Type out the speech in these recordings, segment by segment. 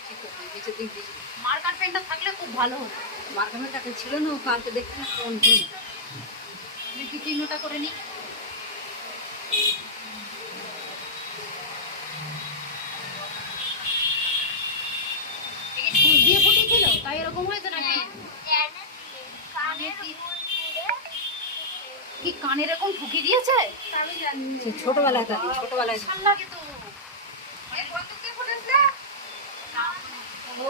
ঠিক আছে নিচের দিক দিয়েছি মার্কার পেনটা থাকলে খুব ভালো হতো। মার্কামের কাছে ছিল না ও কালকে দেখতে কোন চিহ্নটা করে দিয়ে তাই এরকম হয়েছে নাকি? কি কানে এরকম ঠুকি দিয়েছে? ছোটবেলায় ছোটবেলায় ভালো লাগে তো লাগেনি লাগেনি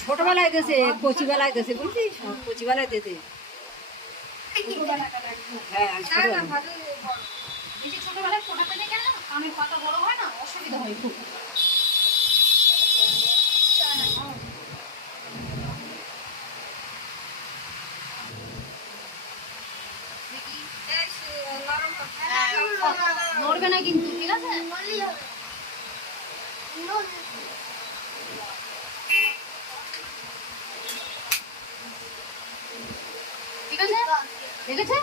ছোটবেলায় দেশে কচিবেলায় দেশে বুঝছিস কচিবেলায় দেশে হ্যাঁ ছোটবেলায় ফোটাতে নেই কেন কানের বড় হয় না, অসুবিধা হয় খুব। নড়বে না কিন্তু, ঠিক আছে? ঠিক আছে? দেখেছে?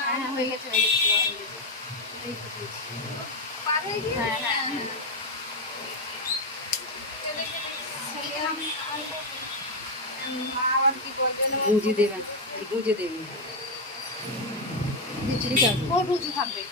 হ্যাঁ হ্যাঁ গেছে, হয়ে গেছে হ্যাঁ হ্যাঁ হ্যাঁ। গুঁজে দেবেন গুঁজে দেবেন রুচি থাকবে।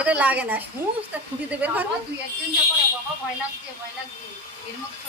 এটা লাগে না সমস্ত খুঁটি দেবে বাবা, দুই একজন যা করে বাবা ভয় লাগছে ভয় লাগছে। এর মধ্যে